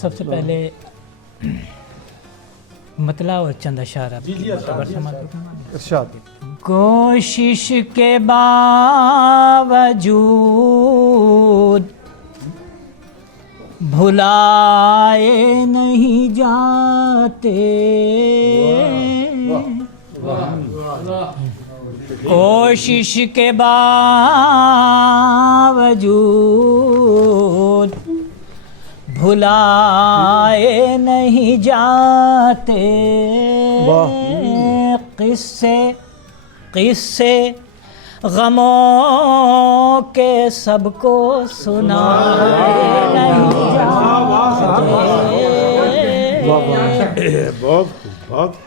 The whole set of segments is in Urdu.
سب سے پہلے مطلع اور چند اشعار ارشاد. کوشش کے باوجود بھلائے نہیں جاتے، کوشش کے باوجود بھلائے نہیں جاتے، قصے غموں کے سب کو سنائے نہیں جاتے،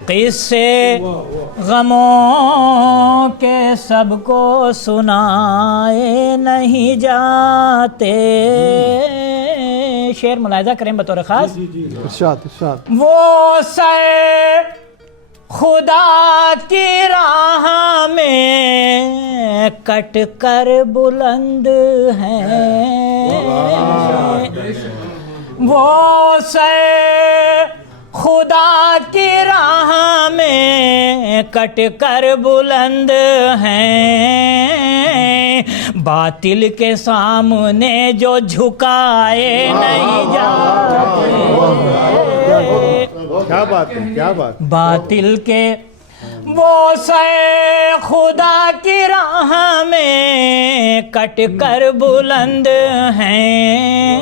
قصے غموں کے سب کو سنائے نہیں جاتے. شعر ملاحظہ کریں بطور خاص. ارشاد ارشاد. وہ سر خدا کی راہ میں کٹ کر بلند ہیں، وہ سر خدا کی راہ میں کٹ کر بلند ہیں، باطل کے سامنے جو جھکائے نہیں جاتے. کیا بات ہے، کیا بات. باطل کے وہ سے خدا کی راہ میں کٹ کر بلند ہیں،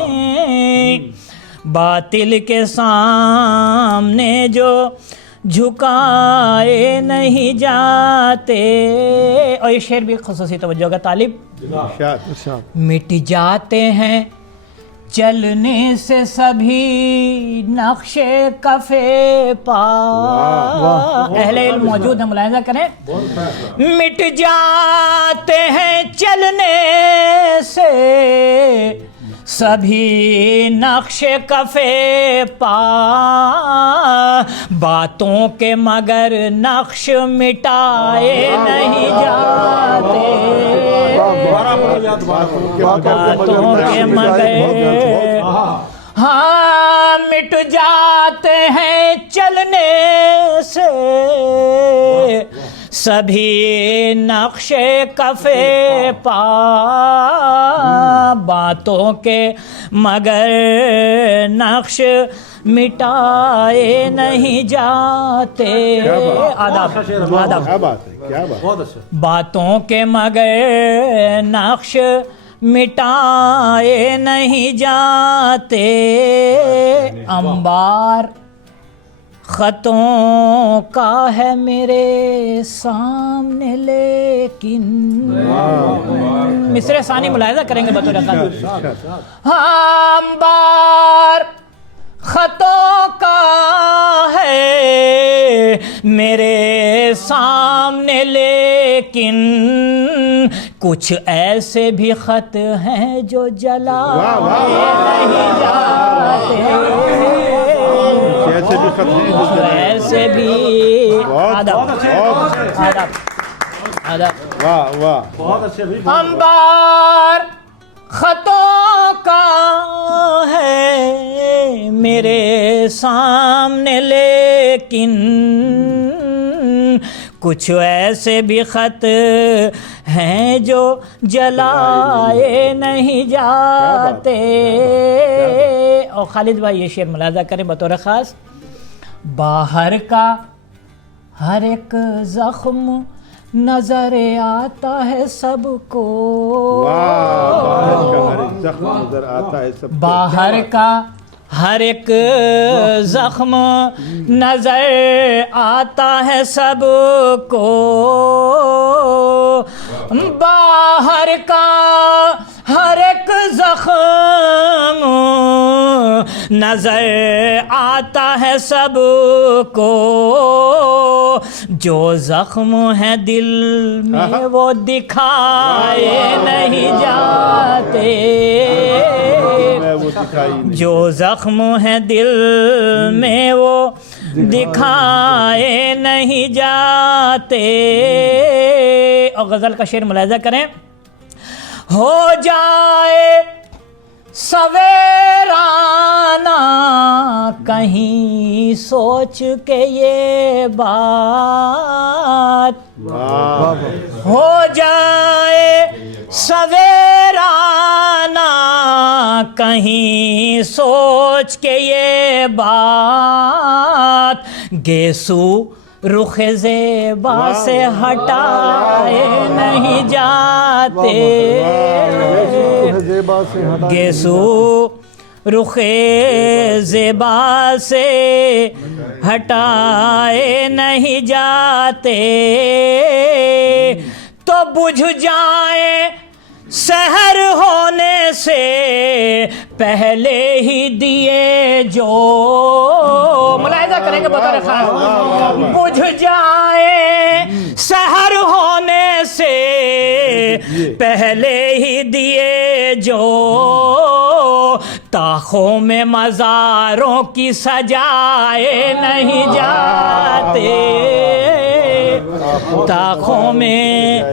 باطل کے سامنے جو جھکائے نہیں جاتے. اور یہ شعر بھی خصوصی توجہ کا طالب. مٹ جاتے ہیں چلنے سے سبھی نقش کف پا. اہل علم موجود ہیں، ملاحظہ کریں. مٹ جاتے ہیں چلنے سے سبھی نقش کف پا، باتوں کے مگر نقش مٹائے نہیں جاتے، باتوں کے مگر ہاں مٹ جاتے ہیں چلنے سے سبھی نقش کف پا، باتوں کے مگر نقش مٹائے نہیں جاتے. آداب باتوں کے مگر نقش مٹائے نہیں جاتے، انبار خطوں کا ہے میرے سامنے لیکن. مصرع ثانی ملاحظہ کریں گے بطور خاص. انبار خطوں کا ہے میرے سامنے لیکن، کچھ ایسے بھی خط ہیں جو جلائے نہیں جاتے، ایسے بھی. انبار خطوں کا ہے میرے سامنے لیکن، کچھ ایسے بھی خط ہیں جو جلائے نہیں جاتے. اور خالد بھائی یہ شعر ملاحظہ کریں بطور خاص. باہر کا ہر ایک زخم نظر آتا ہے سب کو، باہر کا ہر ایک زخم نظر آتا ہے سب کو، باہر کا ہر ایک زخم نظر آتا ہے سب کو، جو زخم ہے دل میں وہ دکھائے نہیں جاتے، جو زخم ہے دل میں وہ دکھائے نہیں جاتے. اور غزل کا شعر ملاحظہ کریں. ہو جائے سویرانہ کہیں سوچ کے یہ بات ہو جائے سویرانہ، کہیں سوچ کے یہ بات گیسو رخ زیبا سے ہٹائے نہیں جاتے، گیسو رخ زیبا سے ہٹائے نہیں جاتے، تو بجھ جائیں سحر ہونے سے پہلے ہی دیے جو، ملاحظہ کریں گے بطور خاص، بجھ جائیں سحر ہونے سے پہلے ہی دیے جو، طاقوں میں مزاروں کی سجائے نہیں جاتے، طاقوں میں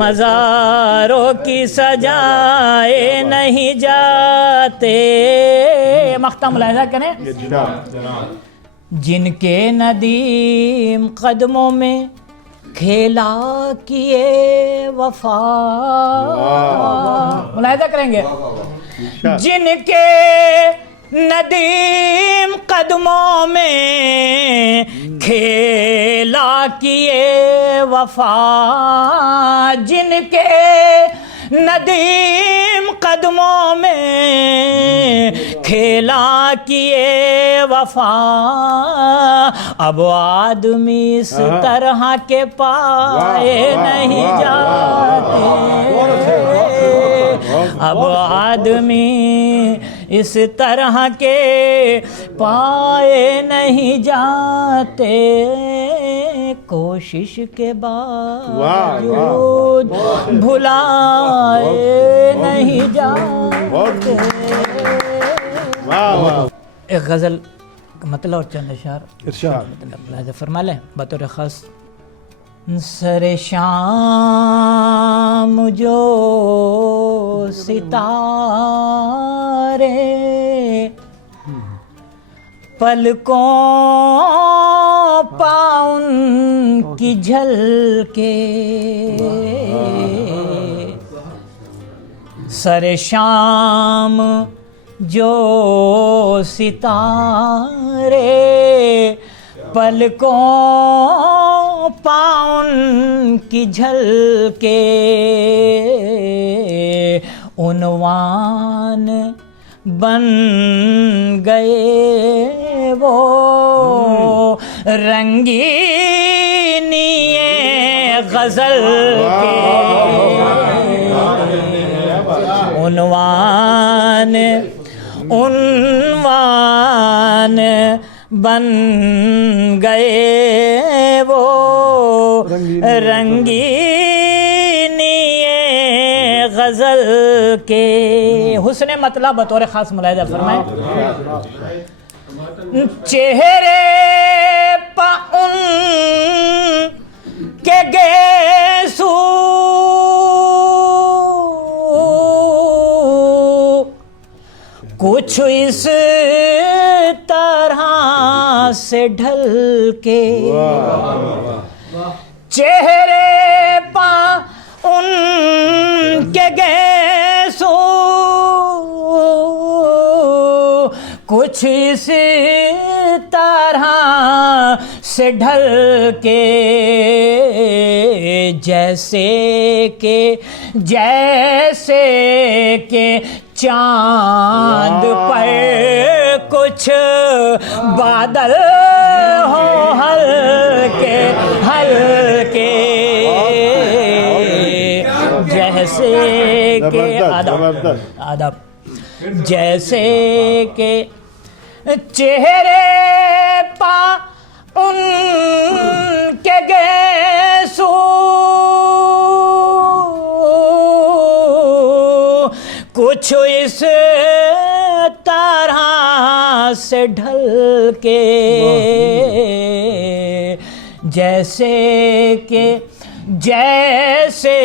مزاروں کی سجائے نہیں جاتے۔ مقطع ملاحظہ کریں، جن کے ندیم قدموں میں کھیلا کیے وفا، ملاحظہ کریں گے، جن کے ندیم قدموں میں کھیلا کیے وفا، جن کے ندیم قدموں میں کھیلا کیے وفا، اب آدمی اس طرح کے پائے نہیں جاتے، اب آدمی اس طرح کے پائے نہیں جاتے، کوشش کے باوجود بھلائے نہیں جاتے۔ ایک غزل کا مطلب اور چند اشعار ارشاد فرما لیں بطور خاص۔ سر شام جو ستارے پلکوں پاؤں کی جھلکے، سر شام جو ستارے پلکوں پاؤں کی جھلکے، عنوان بن گئے وہ رنگینی غزل کے، عنوان بن گئے وہ رنگینی غزل کے، حسن مطلب بطور خاص ملاحظہ فرمائیں۔ چہرے پہ ان کے گیسو کچھ اس طرح سے ڈھل کے، چہرے پہ ان کے گیسو کچھ اس طرح سے ڈھل کے، جیسے کہ چاند پر کچھ بادل ہو ہلکے ہلکے، جیسے کہ آداب جیسے کہ چہرے پا ان کے گیسو کچھ اس طرح سے ڈھل کے، جیسے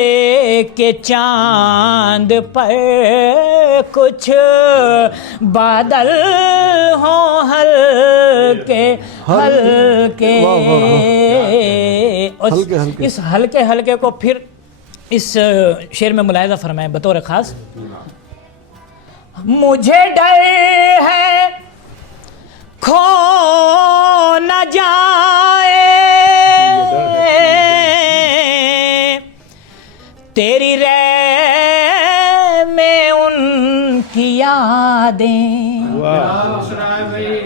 کہ چاند پر کچھ بادل ہوں ہلکے ہلکے. اس ہلکے ہلکے کو پھر اس شعر میں ملاحظہ فرمائیں بطور خاص. مجھے ڈر ہے کھو نہ جائے تیری رے میں ان کی یادیں.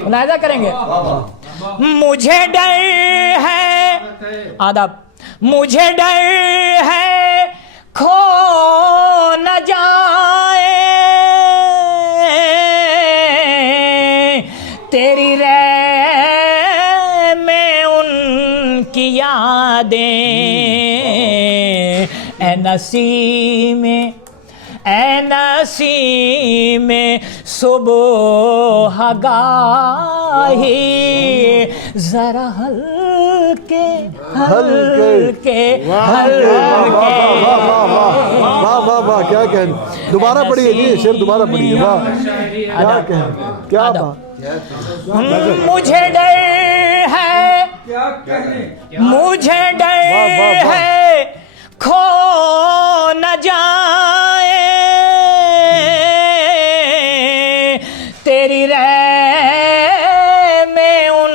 ملاحظہ کریں گے. مجھے ڈر ہے آداب. مجھے ڈر ہے کھو نہ جائے تیری رے میں ان کی یادیں. اے نسیم اے نسیم صبح گاہی ذرا ہلکے ہلکے ہلکے. واہ واہ واہ کیا کہنا. دوبارہ پڑھیے جی شعر دوبارہ پڑھیے. واہ کیا کہنا کیا بات. مجھے ڈر ہے مجھے ڈر ہے کھو نہ جائے تیری رے میں ان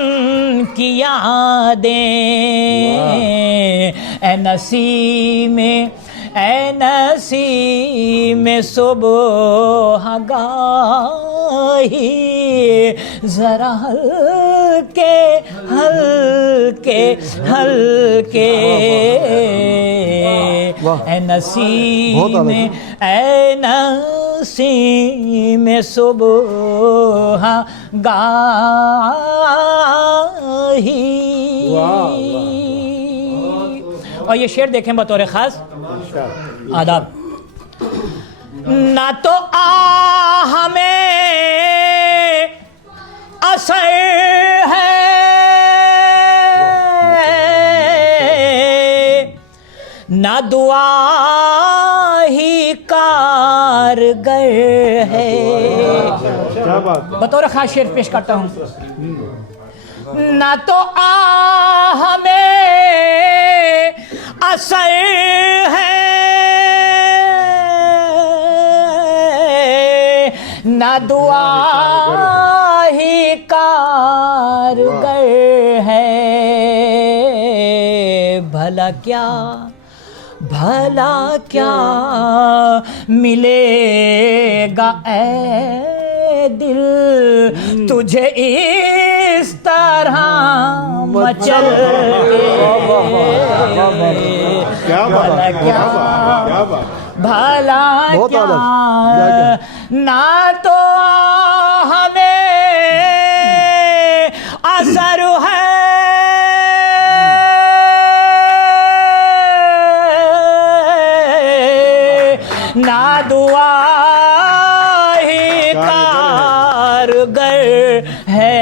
کی یادیں. اے نسیم اے نسیم صبح گاہی ذرا ہلکے ہلکے ہلکے. اے نسیم اے نسیم صبح گاہی. اور یہ شعر دیکھیں بطور خاص آداب. نہ تو آہ میں اثر ہے نہ دعا ہی کارگر ہے. بطور خاص شعر پیش کرتا ہوں. نہ تو آہ میں اثر ہے نہ دعا ہی کارگر ہے. بھلا کیا ملے گا اے دل تجھے اس طرح مچل بھلا کیا نہ تو ہمیں اثر ہے نہ دعا ہی کارگر ہے.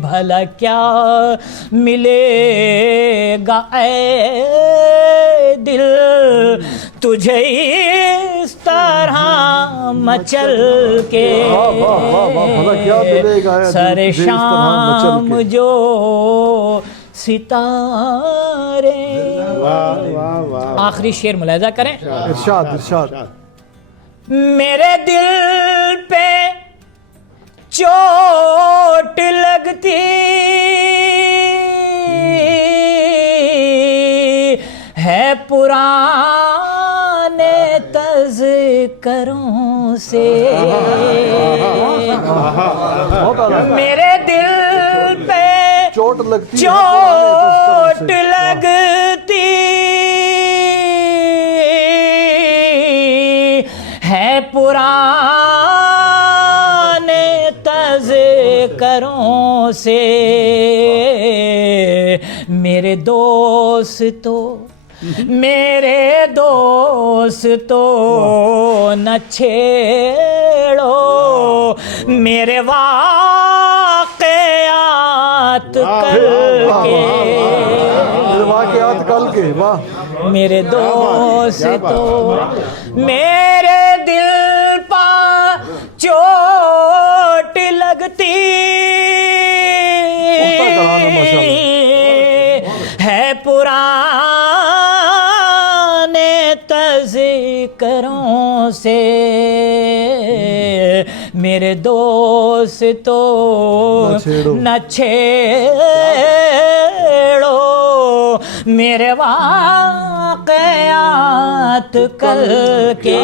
بھلا کیا ملے گا اے دل تجھے اس طرح مچل کے سر شام جو ستارے. آخری شعر ملاحظہ کریں. ارشاد ارشاد. میرے دل پہ چوٹ لگتی ہے پرانے تذکروں سے. میرے دل پہ چوٹ لگتی ہے پرانے تذکروں سے. میرے دوستو نہ چھیڑو میرے واقعات کر کے. واقعات کل کے واہ میرے دوست تو میرے دل پا چوٹ لگتی ہے پرانے تذکروں سے میرے دوست تو نہ چھیڑو میرے واقعات کل کے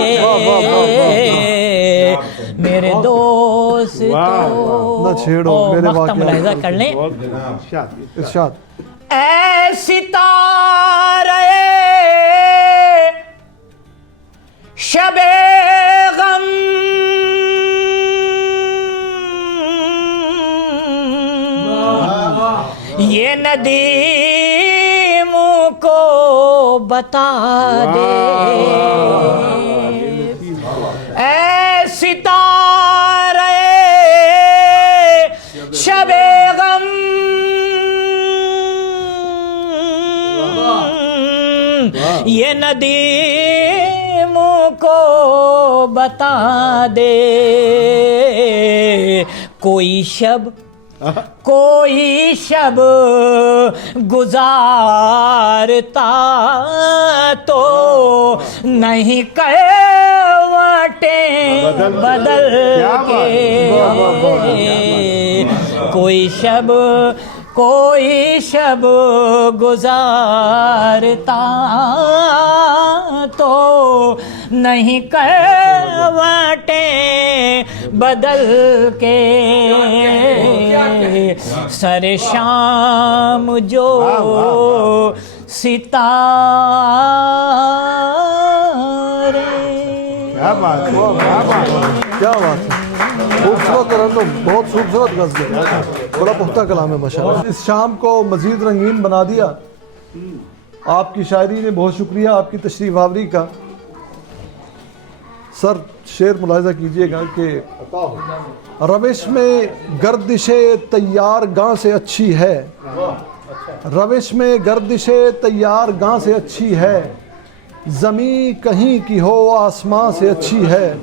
میرے دوست نہ چھیڑو میرے وقت ملاحظہ کر لیں ارشاد اے ستارے شب غم یہ ندیم کو بتا دے اے ستارے شب غم یہ ندیم کو بتا دے کوئی شب گزارتا تو نہیں کروٹیں بدل کے کوئی شب گزارتا تو نہیں کروٹیں بدل کے سر شام جو ستارے کیا بات ہے خوبصورت ترنم بہت خوبصورت غزل ہے بڑا پختہ کلام ہے ماشاءاللہ اس شام کو مزید رنگین بنا دیا آپ کی شاعری نے بہت شکریہ آپ کی تشریف آوری کا سر شعر ملاحظہ کیجئے گا کہ روش میں گردش تیار گاں سے اچھی ہے روش میں گردش تیار گاں سے اچھی ہے زمین کہیں کی ہو آسمان سے اچھی ہے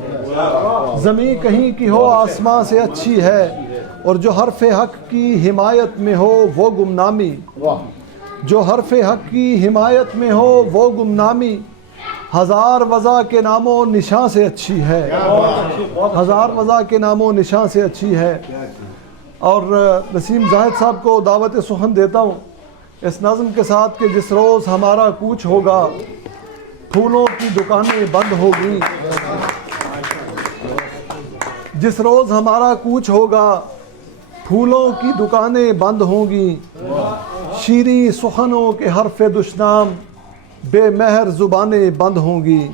زمین کہیں کی ہو آسمان سے اچھی ہے اور جو حرف حق کی حمایت میں ہو وہ گمنامی جو حرف حق کی حمایت میں ہو وہ گمنامی ہزار وضع کے نام و نشان سے اچھی ہے ہزار وضع کے نام و نشان سے اچھی ہے اور نسیم زاہد صاحب کو دعوت سخن دیتا ہوں اس نظم کے ساتھ کہ جس روز ہمارا کوچ ہوگا پھولوں کی دکانیں بند ہوگی جس روز ہمارا کوچ ہوگا پھولوں کی دکانیں بند ہوں گی شیریں سخنوں کے حرف دشنام بے مہر زبانیں بند ہوں گی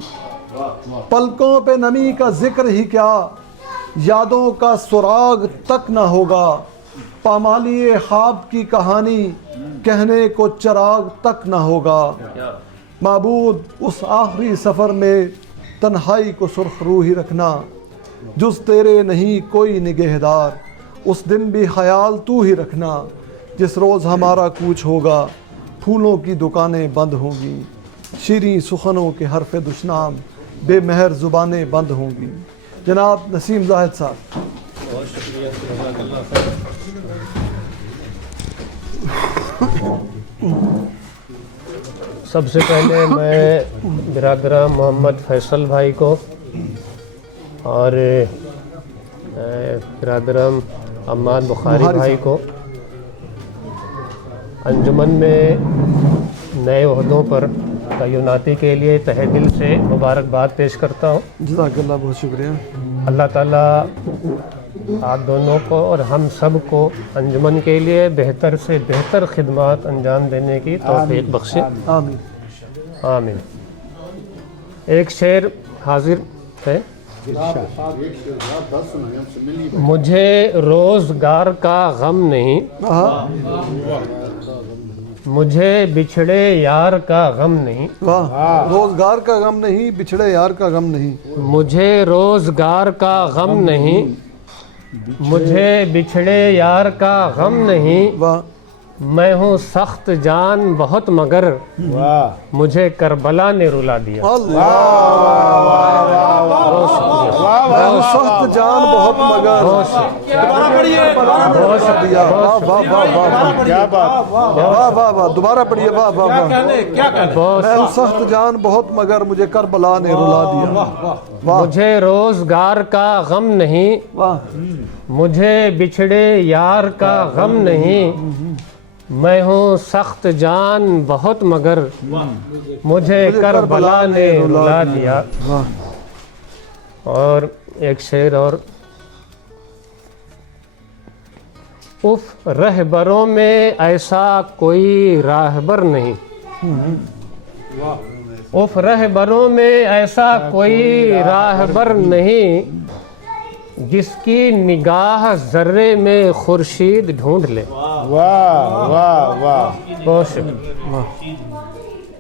پلکوں پہ نمی کا ذکر ہی کیا یادوں کا سراغ تک نہ ہوگا پامالی خواب کی کہانی کہنے کو چراغ تک نہ ہوگا معبود اس آخری سفر میں تنہائی کو سرخ روحی رکھنا جز تیرے نہیں کوئی نگہدار اس دن بھی خیال تو ہی رکھنا جس روز ہمارا کوچ ہوگا پھولوں کی دکانیں بند ہوں گی شیریں سخنوں کے حرف دشنام بے مہر زبانیں بند ہوں گی جناب نسیم زاہد صاحب بہت شکریہ سب سے پہلے میں برادران محمد فیصل بھائی کو اور برادران عماد بخاری بھائی کو انجمن میں نئے عہدوں پر تعیناتی کے لیے تہہ دل سے مبارکباد پیش کرتا ہوں جزاک اللہ بہت شکریہ اللہ تعالیٰ آپ دونوں کو اور ہم سب کو انجمن کے لیے بہتر سے بہتر خدمات انجام دینے کی توفیق بخشے آمین آمین ایک شعر حاضر ہے مجھے روزگار کا غم نہیں مجھے بچھڑے یار کا غم نہیں روزگار کا غم نہیں بچھڑے یار کا غم نہیں مجھے روزگار کا غم نہیں مجھے بچھڑے یار کا غم نہیں میں ہوں سخت جان بہت مگر مجھے کربلا نے رلا دیا. میں ہوں سخت جان بہت مگر بہت شکریہ. واہ واہ واہ دوبارہ پڑھیے. واہ واہ واہ. میں ہوں سخت جان بہت مگر مجھے کربلا نے رلا دیا. مجھے روزگار کا غم نہیں, واہ مجھے بچھڑے یار کا غم نہیں, میں ہوں سخت جان بہت مگر مجھے کربلا نے رلا دیا. اور ایک شعر اور. اف رہبروں میں ایسا کوئی راہبر نہیں, اف رہبروں میں ایسا کوئی راہبر نہیں, جس کی نگاہ ذرے میں خورشید ڈھونڈ لے. بہت شکریہ.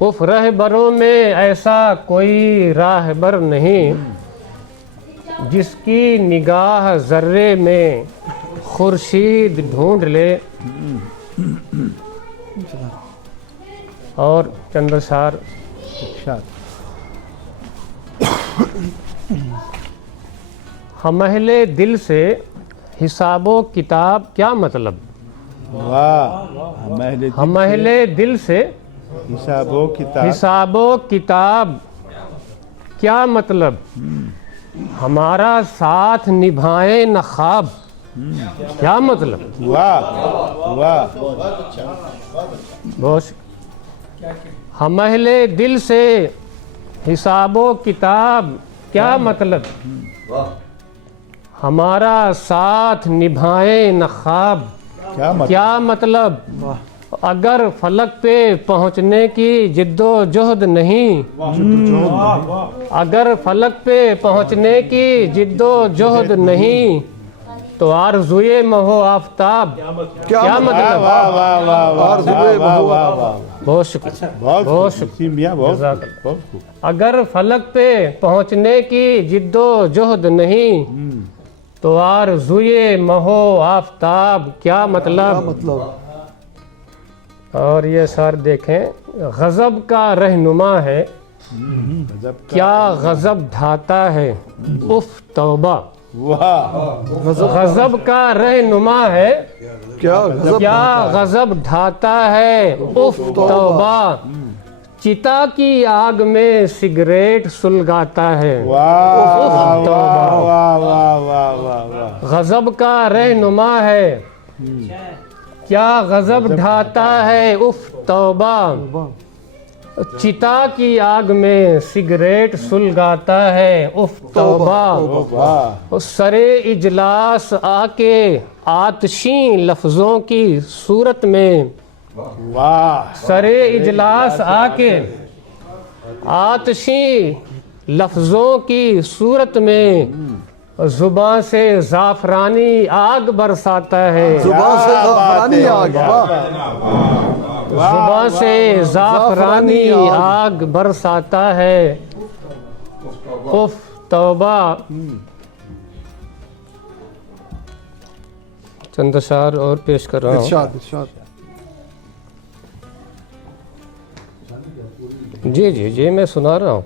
اف رہبروں میں ایسا کوئی راہبر نہیں, جس کی نگاہ ذرے میں خورشید ڈھونڈ لے. اور چند اشعار. ہم اہل دل سے حساب و کتاب کیا مطلب, ہم اہل دل سے حساب و کتاب کیا مطلب, ہمارا ساتھ نبھائیں نہ خواب کیا مطلب. بہت. ہم اہل دل سے حساب و کتاب کیا مطلب, ہمارا ساتھ نبھائیں نہ خواب کیا مطلب. اگر فلک پہ پہنچنے کی جد و جہد نہیں, اگر فلک پہ پہنچنے کی جد و جہد نہیں, تو آرزوئے مہو آفتاب کیا مطلب. بہت شکریہ. بہت شکریہ. اگر فلک پہ پہنچنے کی جد و جہد نہیں, تو آرزوئے مہو آفتاب کیا مطلب. اور یہ سار دیکھیں. غضب کا رہنما ہے کیا غضب ڈھاتا ہے, اف توبہ. غضب کا رہنما ہے کیا غضب ڈھاتا ہے, اف توبہ. چتا کی آگ میں سگریٹ سلگاتا ہے, اف توبہ. غضب کا رہنما ہے کیا غضب ڈھاتا ہے, اف توبہ. چتا کی آگ میں سگریٹ سلگاتا ہے, اف توبہ. سرے اجلاس آ کے آتشیں لفظوں کی صورت میں, سرے اجلاس آ کے آتشیں لفظوں کی صورت میں, زباں سے زعفرانی آگ برساتا ہے. زبان سے زعفرانی آگ. زباں سے زعفرانی آگ برساتا ہے, اف توبہ. چند اشعار اور پیش کر رہا ہوں. ارشاد. جی میں سنا رہا ہوں.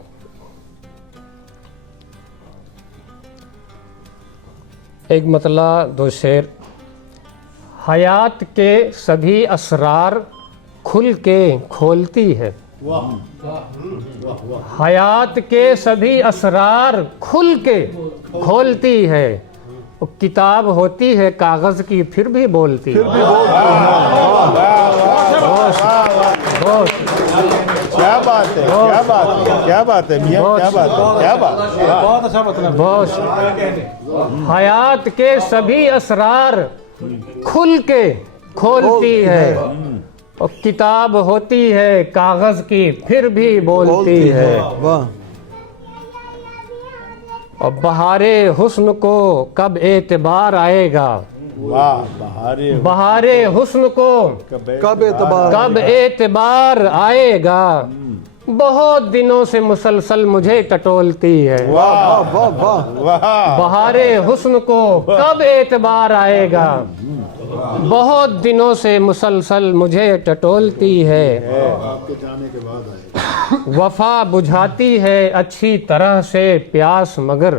ایک مطلع, دو شعر. حیات کے سبھی اسرار کھل کے کھولتی ہے, حیات کے سبھی اسرار کھل کے کھولتی ہے. کتاب ہوتی ہے کاغذ کی پھر بھی بولتی ہے. کیا بات ہے, کیا بات ہے, کیا بات ہے میاں, کیا بات ہے, کیا بات ہے. بہت اچھا مطلب. حیات کے سبھی اسرار کھل کے کھولتی ہے, اور کتاب ہوتی ہے کاغذ کی پھر بھی بولتی ہے. اور بہار حسن کو کب اعتبار آئے گا, بہار حسن کو کب اعتبار آئے گا, بہت دنوں سے مسلسل مجھے ٹٹولتی ہے. بہار حسن کو کب اعتبار آئے گا, بہت دنوں سے مسلسل مجھے ٹٹولتی ہے، وفا بجھاتی ہے اچھی طرح سے پیاس مگر،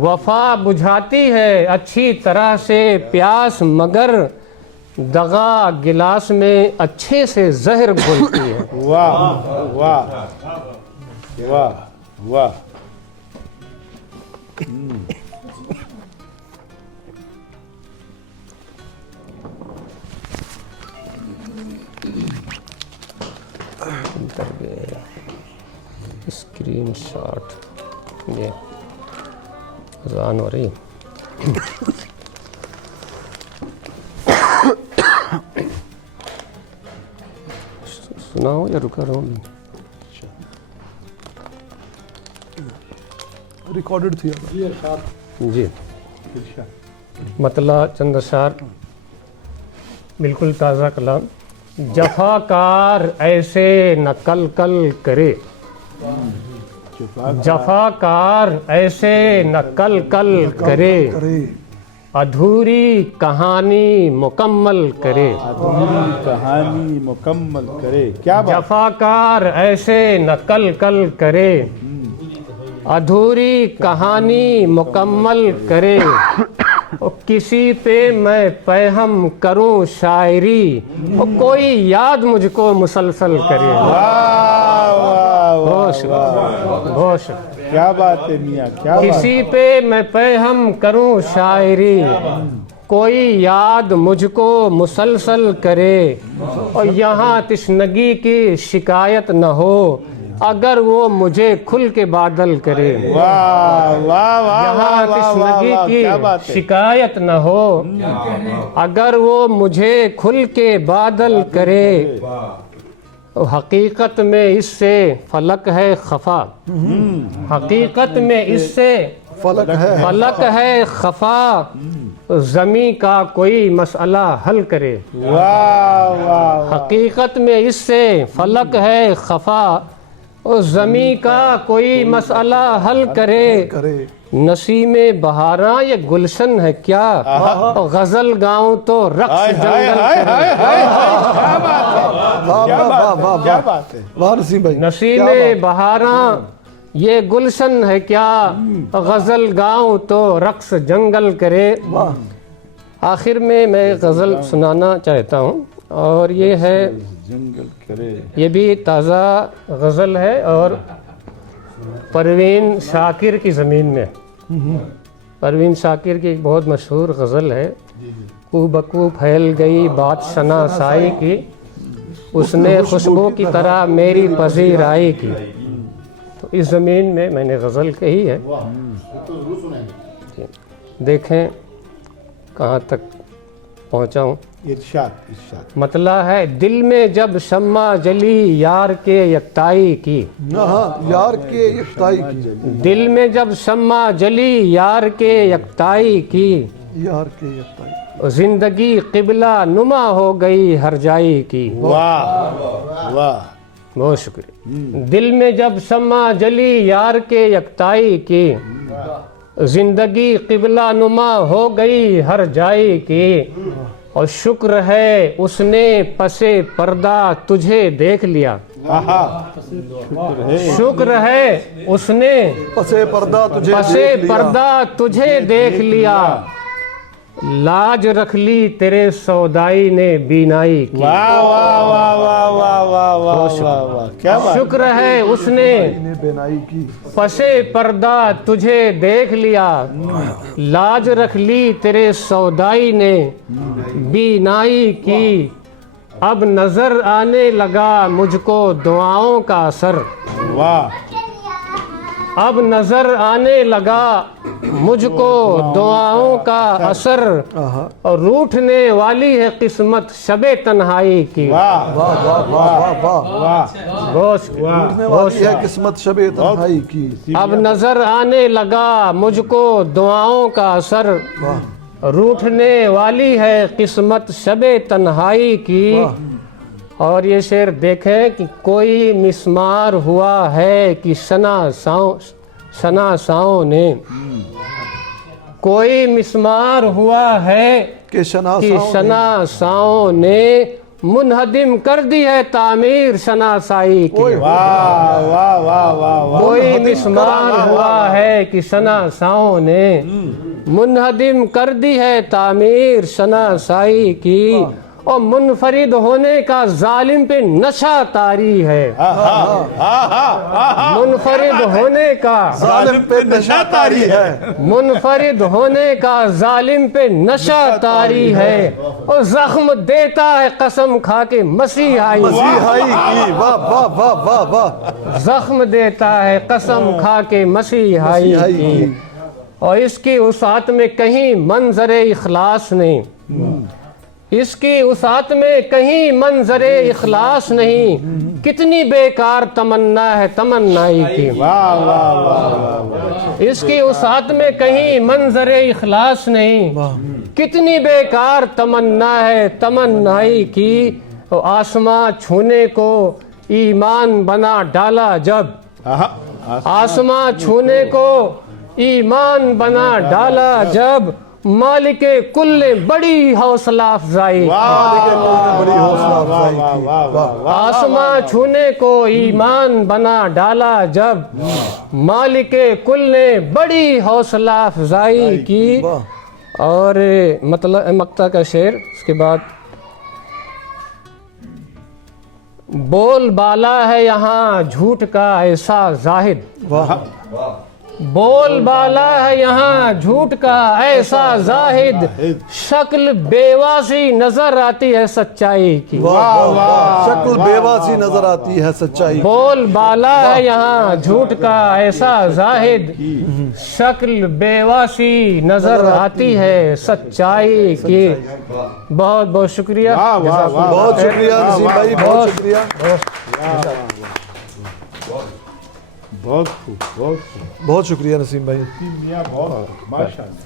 وفا بجھاتی ہے اچھی طرح سے پیاس مگر، دغا گلاس میں اچھے سے زہر گھولتی ہے۔ واہ واہ واہ واہ، اسکرین شاٹ، یہ اذان ہو رہی ہے۔ سناؤ یا رکا رہا ہوں؟ ریکارڈڈ تھی جی، مطلع چند اشعار، بالکل تازہ کلام۔ جفا کار ایسے نہ کل کل کرے، جفا کار ایسے نہ کل کل کرے، ادھوری کہانی مکمل کرے، ادھوری کہانی مکمل کرے۔ کیا بات، جفا کار ایسے نہ کل کل کرے، ادھوری کہانی مکمل کرے، کسی پہ میں پیہم کروں شاعری، کوئی یاد مجھ کو مسلسل کرے۔ واہ واہ ہوش واہ، ہوش، کیا بات ہے میاں، کیا بات، کسی پہ میں پیہم کروں شاعری، کوئی یاد مجھ کو مسلسل کرے، اور یہاں تشنگی کی شکایت نہ ہو، اگر وہ مجھے کھل کے بادل کرے۔ واہ واہ واہ، یہاں تشنگی کی کیا بات ہے، شکایت نہ ہو، اگر وہ مجھے کھل کے بادل کرے، حقیقت میں اس سے فلک ہے خفا، حقیقت میں اس سے فلک ہے خفا، زمیں کا کوئی مسئلہ حل کرے۔ واہ واہ، حقیقت میں اس سے فلک ہے خفا، زمیں کا کوئی مسئلہ حل کرے، نسیم بہاراں یہ گلشن ہے کیا، غزل گاؤں تو رقص جنگل کرے۔ کیا بات ہے، واہ نسیم بھائی، نسیم بہاراں یہ گلشن ہے کیا، غزل گاؤں تو رقص جنگل کرے۔ آخر میں میں غزل سنانا چاہتا ہوں، اور یہ ہے، جنگل کرے، یہ بھی تازہ غزل ہے اور پروین شاکر کی زمین میں۔ پروین شاکر کی ایک بہت مشہور غزل ہے، کو بکو پھیل گئی بات شناسائی کی، اس نے خوشبو کی طرح میری پذیرائی کی۔ تو اس زمین میں نے غزل کہی ہے، دیکھیں کہاں تک پہنچا ہوں۔ ارشاد ارشاد، مطلع ہے، دل میں جب شمع جلی یار کے یکتائی کی، یار کے یکتائی کی، دل میں جب شمع جلی یار کے یکتائی کی، یار کے یکتائی، زندگی قبلہ نما ہو گئی ہر جائی کی۔ واہ واہ، بہت شکریہ۔ دل میں جب شمع جلی یار کے یکتائی کی، زندگی قبلہ نما ہو گئی ہر جائی کی، اور شکر ہے اس نے پسے پردہ تجھے دیکھ لیا، شکر ہے اس نے پسے پردہ تجھے پسے دیکھ لیا، پردہ تجھے دیکھ لیا، لاج رکھ لی تیرے سودائی نے بینائی کی۔ واہ واہ واہ واہ واہ واہ واہ واہ واہ، کیا بات، شکر ہے اس نے بینائی کی، پسے پردہ تجھے دیکھ لیا، لاج رکھ لی تیرے سودائی نے بینائی کی، اب نظر آنے لگا مجھ کو دعاؤں کا اثر، واہ، اب نظر آنے لگا مجھ کو دعاؤں کا اثر، اور روٹھنے والی ہے قسمت شب تنہائی کی۔ واہ واہ واہ واہ واہ واہ، گوش ٹوٹنے والی ہے قسمت شب تنہائی کی، اب نظر آنے لگا مجھ کو دعاؤں کا اثر، روٹھنے والی ہے قسمت شب تنہائی کی۔ اور یہ شعر دیکھیں کہ کوئی مسمار ہوا ہے کہ شناساؤں نے، کوئی مسمار ہوا ہے کہ کہ شناساؤں نے منہدم کر دی ہے تعمیر شناسائی کی. واہ واہ واہ واہ واہ. کوئی مسمار ہوا ہے کہ شناساؤں نے منہدم کر دی ہے تعمیر شناسائی کی. اور منفرد ہونے کا ظالم پہ نشہ طاری ہے. منفرد ہونے کا ظالم پہ نشہ طاری ہے. منفرد ہونے کا ظالم پہ نشہ طاری ہے. اور زخم دیتا ہے قسم کھا کے مسیحائی مسیحائی کی. واہ واہ واہ واہ واہ. زخم دیتا ہے قسم کھا کے مسیحائی کی. اور اس کی وسعت میں کہیں منظر اخلاص نہیں. اس کی وسعت میں کہیں منظر اخلاص نہیں. کتنی بیکار تمنا ہے تمنائی کی. واہ واہ واہ واہ. اس کی وسعت میں کہیں منظر اخلاص نہیں. کتنی بیکار تمنا ہے تمنائی کی. آسماں چھونے کو ایمان بنا ڈالا جب. آسماں چھونے کو ایمان بنا ڈالا جب. مالک کل نے بڑی حوصلہ افزائی. بڑی حوصلہ افزائی کی. آسماں چھونے کو ایمان بنا ڈالا جب. مالک کل نے بڑی حوصلہ افزائی کی. اور مطلب مقطع کا شعر اس کے بعد. بول بالا ہے یہاں جھوٹ کا ایسا زاہد. بول بالا ہے یہاں جھوٹ کا ایسا زاہد. شکل بیوہ سی نظر آتی ہے سچائی کی. شکل بیوہ سی نظر آتی ہے سچائی. بول بالا ہے یہاں جھوٹ کا ایسا زاہد. شکل بیوہ سی نظر آتی ہے سچائی کی. بہت بہت شکریہ. بہت شکریہ نسیم بھائی. بہت شکریہ. بہت خوب. بہت خوب. بہت شکریہ نسیم بھائی. بہت ماشاء اللہ.